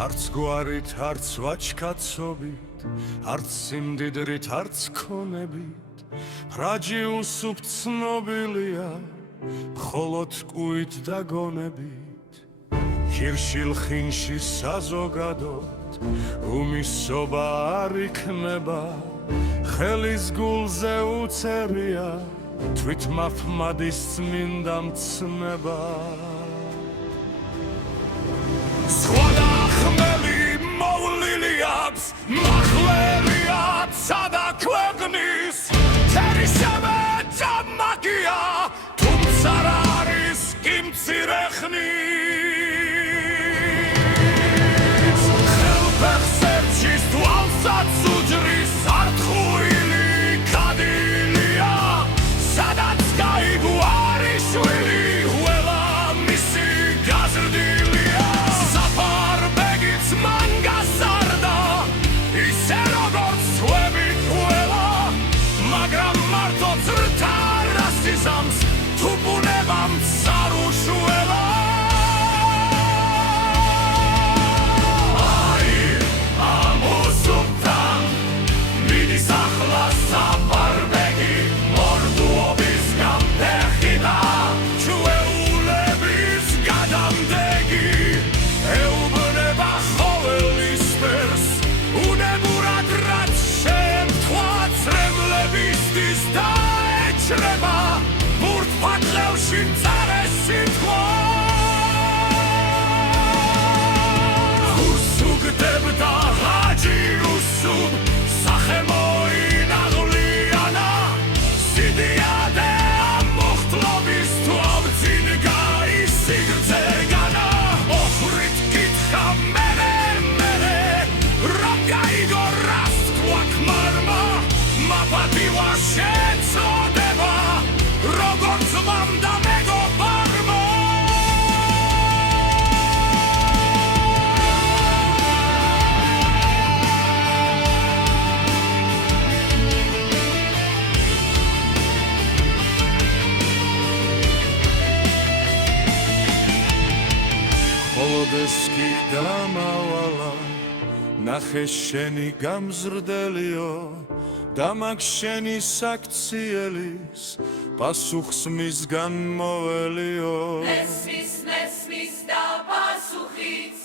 არც გვარით, არც ვაჩქაცობით, არც სიმდიდრით, არც ქონებით, რაჯი უსუფ ცნობილია, მხოლოდ ტკუით და გონებით. ხირშილ ხინში საზოგადოდ, უმისობა არ იქნება, ხელის გულზე უწერია, თვით მაფმადის წმინდა მცნება. სხვადა ხმელი მოვლილი აქვს, მახლელია ცადა ქვეყნის, თერისებე ჯამაკია, თუმცა რა არის კი მცირე ხნის. ხელფეხსერჩის თვალსაც უჯრის არტყუილი კადილია, სადაც გაიგვარი შვილი, ველა მისი გაზრდილია. საფარბეგიც მან გასარდა, ისე როგორც სხვებით ველა, მაგრამ მარტო ძრთა რასიზამს თუ ბუნებამ არ უშველა. უსუგდებდა რაჯი უსუბ, სახემო ინაღლიანა, სიდიადე ამოხტლობის თვალწინ გაისიგრძე განა. ოხრით კითხა მერე, რომ გაიგო რას თქვა ქმარმა, მაპატივა შეწოდება, როგორც მამდა მეგობარმა. ხოლოდეს კი დამავალა, ნახე შენი გამზრდელიო, და მაგ შენი საქციელის პასუხს მისგან მოველიო. მესმის და პასუხიც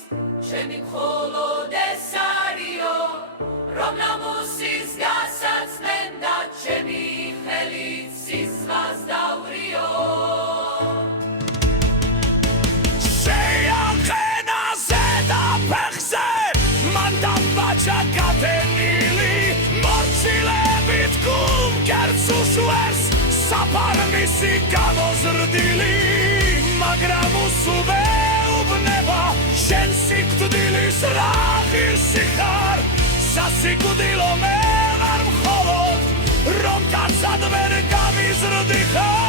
შენი მხოლოდ ეს არისო, რომ ნამუსის გასაცდენ და ჩემი ხელით სისხლს დავრიო. შეიარყენაზე და ფეხზე მან დამბაჭა გათენილი, მორჩილებით გულმკერდს უშვერს, საფარმისი გამოზრდილი, მაგრამ უსუბეუბნება შენ სიკვდილის რა ღირსი ხარ. სასიკვდილო მე არ მხოლოდ, რომ კაცად ვერ გამიზრდი ხარ.